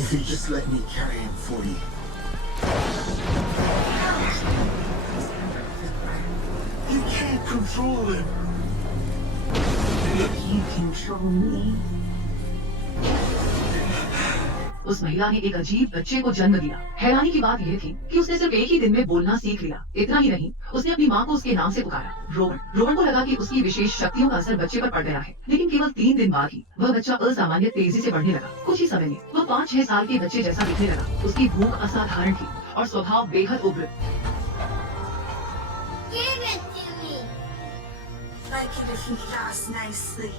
If you just let me carry him for you. You can't control him. If you control me. उस महिला ने एक अजीब बच्चे को जन्म दिया। हैरानी की बात यह थी कि उसने सिर्फ एक ही दिन में बोलना सीख लिया। इतना ही नहीं, उसने अपनी माँ को उसके नाम से पुकारा, रोहन। रोहन को लगा कि उसकी विशेष शक्तियों का असर बच्चे पर पड़ गया है, लेकिन केवल 3 दिन बाद ही वह बच्चा असामान्य तेजी से बढ़ने लगा। कुछ ही समय में वह 5-6 साल के बच्चे जैसा दिखने लगा। उसकी भूख असाधारण थी और स्वभाव बेहद उग्र। Give it to me. Like it if you ask nicely.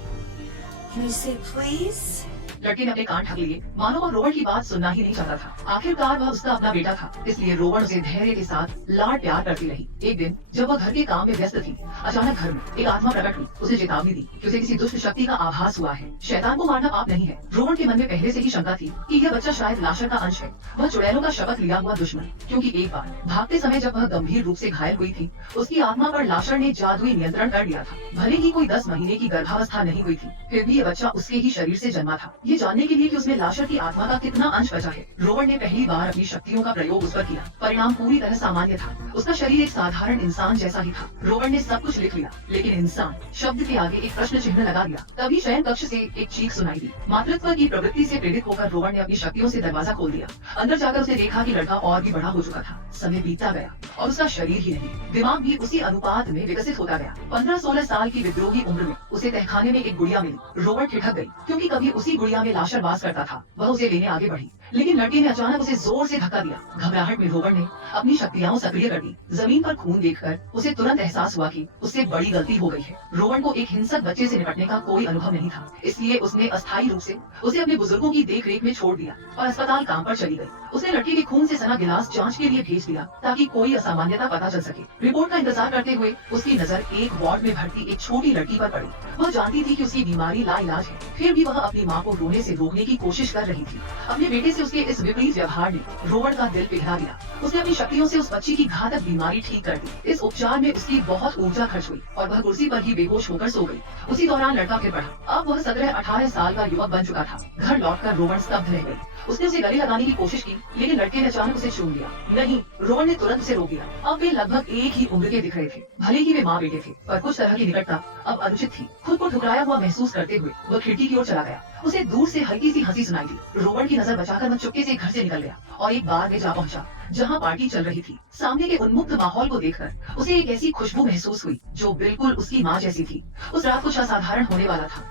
Can you say please? लड़के ने अपने कान ढक लिए, मानो वह रोहन की बात सुनना ही नहीं चाहता था। आखिरकार वह उसका अपना बेटा था, इसलिए रोहन उसे धैर्य के साथ लाड प्यार करती रही। एक दिन जब वह घर के काम में व्यस्त थी, अचानक घर में एक आत्मा प्रकट हुई। उसे चेतावनी दी कि उसे किसी दुष्ट शक्ति का आभास हुआ है। शैतान को मारना पाप नहीं है। रोहन के मन में पहले से ही शंका थी कि यह बच्चा शायद लाशर का अंश है, वह चुड़ैलों का शपथ लिया हुआ दुश्मन। क्योंकि एक बार भागते समय जब वह गंभीर रूप से घायल हुई थी, उसकी आत्मा पर लाशर ने जादुई नियंत्रण कर लिया था। भले ही कोई 10 महीने की गर्भावस्था नहीं हुई थी, फिर भी यह बच्चा उसके ही शरीर से जन्मा था। ये जानने के लिए कि उसमें लाशर की आत्मा का कितना अंश बचा है, रोहन ने पहली बार अपनी शक्तियों का प्रयोग उस पर किया। परिणाम पूरी तरह सामान्य था। उसका शरीर एक साधारण इंसान जैसा ही था। रोहन ने सब कुछ लिख लिया, लेकिन इंसान शब्द के आगे एक प्रश्न चिन्ह लगा दिया। तभी शयन कक्ष से एक चीख सुनाई दी। मातृत्व की प्रवृत्ति से प्रेरित होकर रोहन ने अपनी शक्तियों से दरवाजा खोल दिया। अंदर जाकर उसने देखा कि लड़का और भी बड़ा हो चुका था। समय बीतता गया और उसका शरीर ही नहीं, दिमाग भी उसी अनुपात में विकसित होता गया। 15-16 साल की विद्रोही उम्र में उसे तहखाने में एक गुड़िया मिली। रोहन ठिठक गई, क्योंकि कभी उसी गुड़िया में लाशर वास करता था। वह उसे लेने आगे बढ़ी, लेकिन लड़के ने अचानक उसे जोर से धक्का दिया। घबराहट में रोहन ने अपनी शक्तियां सक्रिय कर दी। जमीन पर खून देखकर उसे तुरंत एहसास हुआ कि उससे बड़ी गलती हो गई है। रोहन को एक हिंसक बच्चे से निपटने का कोई अनुभव नहीं था, इसलिए उसने अस्थायी रूप से उसे अपने बुजुर्गों की देखरेख में छोड़ दिया और अस्पताल काम पर चली गई। उसने लड़के के खून से सना गिलास जांच के लिए भेज दिया, ताकि कोई असामान्यता पता चल सके। रिपोर्ट का इंतजार करते हुए उसकी नजर एक वार्ड में भर्ती एक छोटी लड़की पर पड़ी। वह जानती थी कि उसकी बीमारी लाइलाज है, फिर भी वह अपनी माँ को रोने से रोकने की कोशिश कर रही थी। अपने बेटे से उसके इस विपरीत व्यवहार ने रोहन का दिल पिघला दिया। उसने अपनी शक्तियों से उस बच्ची की घातक बीमारी ठीक कर दी। इस उपचार में उसकी बहुत ऊर्जा खर्च हुई और वह कुर्सी पर ही बेहोश होकर सो गई। उसी दौरान लड़का फिर बढ़ा। अब वह 17-18 साल का युवक बन चुका था। घर लौटकर रोहन स्तब्ध रह गई। उसने उसे गले लगाने की कोशिश की, लेकिन लड़के ने अचानक उसे चूम लिया। नहीं, रोहन ने तुरंत उसे रोक दिया। अब वे लगभग एक ही उम्र के दिख रहे थे। भले ही वे माँ बेटे थे, पर कुछ तरह की निकटता अब अनुचित थी। खुद को ठुकराया हुआ महसूस करते हुए वह खिड़की की ओर चला गया। उसे दूर से हल्की सी हंसी सुनाई दी। रोहन की नजर बचाकर वह चुपके से घर से निकल गया और एक बार में जा पहुंचा जहां पार्टी चल रही थी। सामने के उन्मुक्त माहौल को देखकर उसे एक ऐसी खुशबू महसूस हुई जो बिल्कुल उसकी माँ जैसी थी। उस रात कुछ असाधारण होने वाला था।